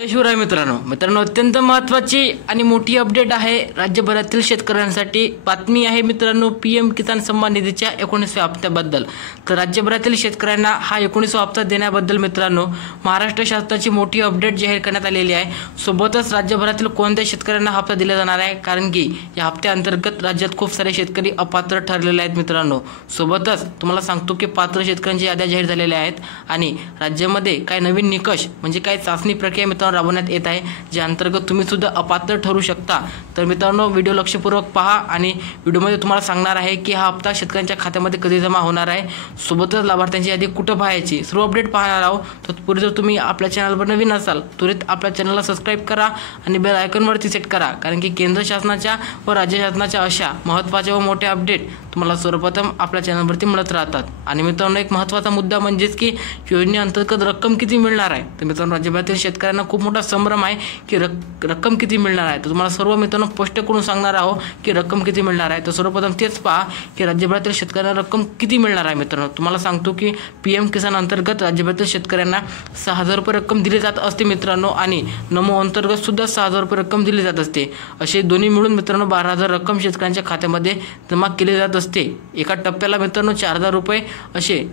शिवराय मित्रांनो अत्यंत महत्त्वाची आणि मोठी अपडेट आहे राज्यभरातील शेतकऱ्यांसाठी बातमी आहे मित्रांनो पीएम किसान सन्मान निधीच्या 19व्या हप्त्याबद्दल। तर राज्यभरातील शेतकऱ्यांना हा 19वा हप्ता देण्याबद्दल मित्रांनो महाराष्ट्र शासनाची मोठी अपडेट जाहीर करण्यात आलेली आहे। सोबतच राज्यभरातील कोणत्या शेतकऱ्यांना हप्ता दिला जाणार आहे, कारण की या हप्त्याअंतर्गत राज्यात खूप सारे शेतकरी अपात्र ठरलेले आहेत मित्रांनो। सोबतच तुम्हाला सांगतो की पात्र शेतकऱ्यांची याद्या जाहीर झालेल्या आहेत आणि राज्यामध्ये काय नवीन निकष म्हणजे काय चाचणी प्रक्रिया मित्रांनो राबवण्यात येत आहे, ज्या अंतर्गत तुम्ही सुद्धा अपात्र ठरू शकता। तर मित्रांनो व्हिडिओ लक्षपूर्वक पहा आणि व्हिडिओमध्ये तुम्हाला सांगणार आहे की हा हप्ता शेतकऱ्यांच्या खात्यामध्ये कधी जमा होणार आहे, सोबतच लाभार्थ्यांची यादी कुठे पाहायची सर्व अपडेट पाहणार आहोत। तत्पूर्वी जर तुम्ही आपल्या चॅनलवर नवीन असाल त्वरित आपल्या चॅनलला सबस्क्राइब करा आणि बेल आयकॉनवरती सेट करा, कारण की केंद्र शासनाच्या व राज्य शासनाच्या अशा महत्त्वाच्या व मोठ्या अपडेट तुम्हाला सर्वप्रथम आपल्या चॅनलवरती मिळत राहतात। आणि मित्रांनो एक महत्त्वाचा मुद्दा म्हणजेच की योजनेअंतर्गत रक्कम किती मिळणार आहे। तर मित्रांनो राज्यभरातील शेतकऱ्यांना खूप मोठा संभ्रम आहे की रक्कम किती मिळणार आहे। तर तुम्हाला सर्व मित्रांनो स्पष्ट करून सांगणार आहोत की रक्कम किती मिळणार आहे। तर सर्वप्रथम तेच पहा की राज्यभरातील शेतकऱ्यांना रक्कम किती मिळणार आहे। मित्रांनो तुम्हाला सांगतो की पीएम किसान अंतर्गत राज्यभरातील शेतकऱ्यांना 6,000 रुपये रक्कम दिली जात असते मित्रांनो, आणि नमो अंतर्गत सुद्धा 6,000 रुपये रक्कम दिली जात असते। असे दोन्ही मिळून मित्रांनो 12,000 रक्कम शेतकऱ्यांच्या खात्यामध्ये जमा केली जात असते। एका टप्प्याला मित्रांनो 4,000 रुपये असे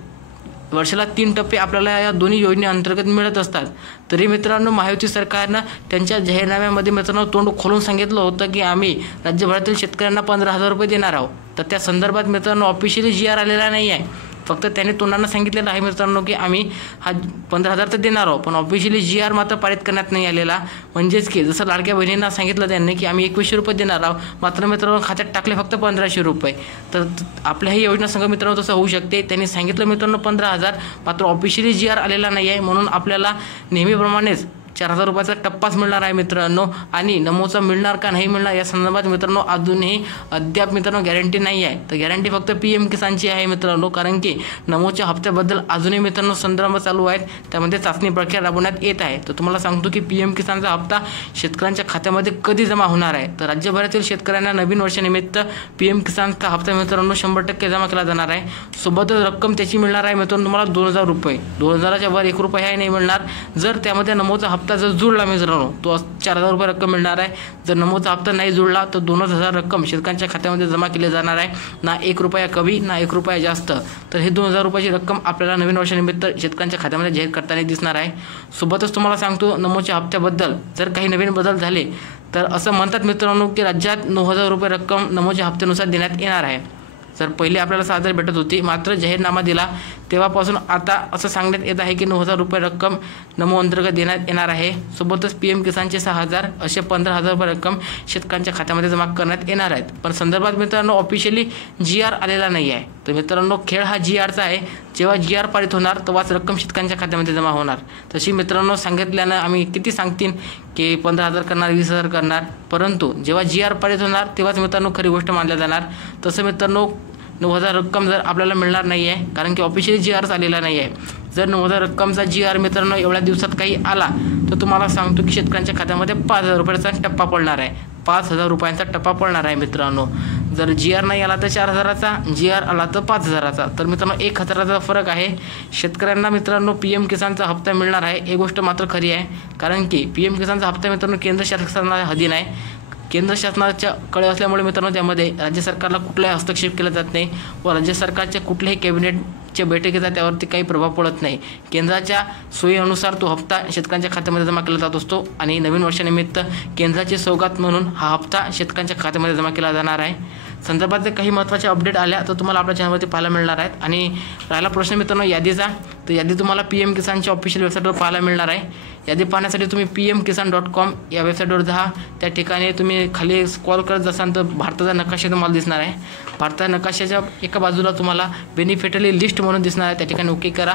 वर्षाला 3 टप्पे आपल्याला या दोन्ही योजनेअंतर्गत मिळत असतात। तरी मित्रांनो महायुती सरकारनं त्यांच्या जाहीरनाम्यामध्ये मित्रांनो तोंड खोलून सांगितलं होतं की आम्ही राज्यभरातील शेतकऱ्यांना 15,000 रुपये देणार आहोत। तर त्या संदर्भात मित्रांनो ऑफिशियली GR आलेला नाही आहे, फक्त त्यांनी तोंडानं सांगितलेलं आहे मित्रांनो की आम्ही हा 15,000 तर देणार आहोत, पण ऑफिशियली GR मात्र पारित करण्यात नाही आलेला। म्हणजेच की जसं लाडक्या बहिणींना सांगितलं त्यांनी की आम्ही 2100 रुपये देणार आहोत, मात्र मित्रांनो खात्यात टाकले फक्त 1,500 रुपये। तर आपल्या ही योजना संघ मित्रांनो तसं होऊ शकते। त्यांनी सांगितलं मित्रांनो 15,000, मात्र ऑफिशियली GR आलेला नाही आहे, म्हणून आपल्याला नेहमीप्रमाणेच 4,000 रुपयाचा टप्पाच मिळणार आहे मित्रांनो। आणि नमोचा मिळणार का नाही मिळणार या संदर्भात मित्रांनो अजूनही अद्याप मित्रांनो गॅरंटी नाही आहे। तर गॅरंटी फक्त पीएम किसानची आहे मित्रांनो, कारण की नमोच्या हप्त्याबद्दल अजूनही मित्रांनो संदर्भ चालू आहेत, त्यामध्ये चाचणी प्रक्रिया राबवण्यात येत आहे। तर तुम्हाला सांगतो की पीएम किसानचा हप्ता शेतकऱ्यांच्या खात्यामध्ये कधी जमा होणार आहे। तर राज्यभरातील शेतकऱ्यांना नवीन वर्षानिमित्त पीएम किसानचा हप्ता मित्रांनो 100% जमा केला जाणार आहे। सोबतच रक्कम त्याची मिळणार आहे मित्रांनो तुम्हाला 2,000 रुपये, 2,000च्या वर 1 रुपया नाही मिळणार। जर त्यामध्ये नमोचा हप्ता जर जुळला मित्रांनो तो 4,000 रुपये रक्कम मिळणार आहे। जर नमोचा हप्ता नाही जुळला तर 2,000 रक्कम शेतकऱ्यांच्या खात्यामध्ये जमा केली जाणार आहे, ना 1 रुपया कमी ना 1 रुपया जास्त। तर हे 2,000 रुपयाची रक्कम आपल्याला नवीन वर्षानिमित्त शेतकऱ्यांच्या खात्यामध्ये जाहीर करताना दिसणार आहे। सोबतच तुम्हाला सांगतो नमोच्या हप्त्याबद्दल जर काही नवीन बदल झाले तर असं म्हणतात मित्रांनो की राज्यात 9,000 रुपये रक्कम नमोच्या हप्त्यानुसार देण्यात येणार आहे। जर पहिले आपल्याला 6,000 भेटत होती, मात्र जाहीरनामा दिला तेव्हापासून आता असं सांगण्यात येत आहे की 9,000 रुपये रक्कम नमो अंतर्गत देण्यात येणार आहे। सोबतच पीएम किसानचे 6,000 असे 15,000 रुपये रक्कम शेतकऱ्यांच्या खात्यामध्ये जमा करण्यात येणार आहेत। पण संदर्भात मित्रांनो ऑफिशियली GR आलेला नाही आहे। तर मित्रांनो खेळ हा GRचा आहे, जेव्हा GR पारित होणार तेव्हाच रक्कम शेतकऱ्यांच्या खात्यामध्ये जमा होणार। तशी मित्रांनो सांगितल्यानं आम्ही किती सांगतील की 15,000 करणार 20,000 करणार, परंतु जेव्हा GR पारित होणार तेव्हाच मित्रांनो खरी गोष्ट मानल्या जाणार। तसं मित्रांनो 9,000 रक्कम जर आपल्याला मिळणार नाही आहे, कारण की ऑफिशियली GR आलेला नाही आहे। जर 9,000 रक्कमचा GR मित्रांनो एवढ्या दिवसात काही आला तर तुम्हाला सांगतो की शेतकऱ्यांच्या खात्यामध्ये 5,000 रुपयाचा टप्पा पडणार आहे, 5,000 रुपयांचा टप्पा पडणार आहे मित्रांनो। जर GR नाही आला तर 4,000चा, GR आला तर 5,000चा। तर मित्रांनो 1,000चा फरक आहे। शेतकऱ्यांना मित्रांनो पीएम किसानचा हप्ता मिळणार आहे हे गोष्ट मात्र खरी आहे, कारण की पीएम किसानचा हप्ता मित्रांनो केंद्र शासनाच्या अधीन आहे। केंद्र शासनाच्या कडे असल्यामुळे मित्रांनो त्यामध्ये राज्य सरकारला कुठलाही हस्तक्षेप केला जात नाही व राज्य सरकारच्या कुठल्याही कॅबिनेटच्या बैठकीचा त्यावरती काही प्रभाव पडत नाही। केंद्राच्या सोयीनुसार तो हप्ता शेतकऱ्यांच्या खात्यामध्ये जमा केला जात असतो आणि नवीन वर्षानिमित्त केंद्राची सौगात म्हणून हा हप्ता शेतकऱ्यांच्या खात्यामध्ये जमा केला जाणार आहे। संदर्भात जर काही महत्त्वाच्या अपडेट आल्या तर तुम्हाला आपल्या चॅनलवरती पाहायला मिळणार आहेत। आणि राहिला प्रश्न मित्रांनो यादीचा, तर यादी तुम्हाला पीएम किसानच्या ऑफिशियल वेबसाईटवर पाहायला मिळणार आहे। यादी पाहण्यासाठी तुम्ही pmkisan.com या वेबसाईटवर जा। त्या ठिकाणी तुम्ही खाली स्क्रॉल करत जासाल तर भारताचा नकाशा तुम्हाला दिसणार आहे। भारताच्या नकाशाच्या एका बाजूला तुम्हाला बेनिफिटरी लिस्ट म्हणून दिसणार आहे, त्या ठिकाणी ओके करा।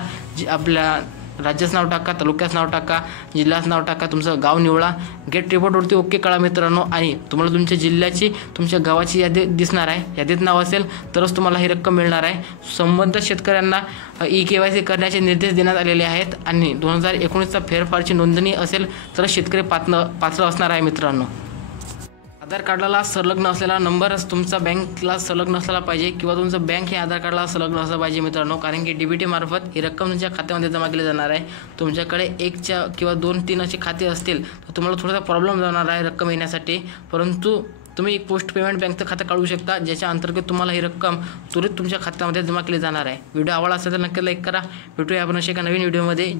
आपल्या राज्याचं नाव टाका, तालुक्याचं नाव टाका, जिल्ह्याचं नाव टाका, तुमचं गाव निवडा, गेट रिपोर्टवरती ओके करा मित्रांनो, आणि तुम्हाला तुमच्या जिल्ह्याची तुमच्या गावाची यादी दिसणार आहे। यादीत नाव असेल तरच तुम्हाला ही रक्कम मिळणार आहे। संबंधित शेतकऱ्यांना EKYC करण्याचे निर्देश देण्यात आलेले आहेत आणि 2019चा फेरफारची नोंदणी असेल तर शेतकरी पात्र असणार आहे मित्रांनो। आधार कार्डाला संलग्न असलेला नंबरच तुमचा बँकला संलग्न असला पाहिजे किंवा तुमचं बँक हे आधार कार्डाला संलग्न असलं पाहिजे मित्रांनो, कारण की DBT मार्फत ही रक्कम तुमच्या खात्यामध्ये जमा केली जाणार आहे. तुमच्याकडे 1 किंवा 2-3 असे खाते असतील तर तुम्हाला थोडासा प्रॉब्लेम जाणार आहे रक्कम येण्यासाठी, परंतु तुम्ही एक पोस्ट पेमेंट बँकचं खातं काढू शकता ज्याच्या अंतर्गत तुम्हाला ही रक्कम त्वरित तुमच्या खात्यामध्ये जमा केली जाणार आहे. व्हिडिओ आवडला असेल तर नक्की लाईक करा. भेटूया आपण अशा एका नवीन व्हिडिओमध्ये.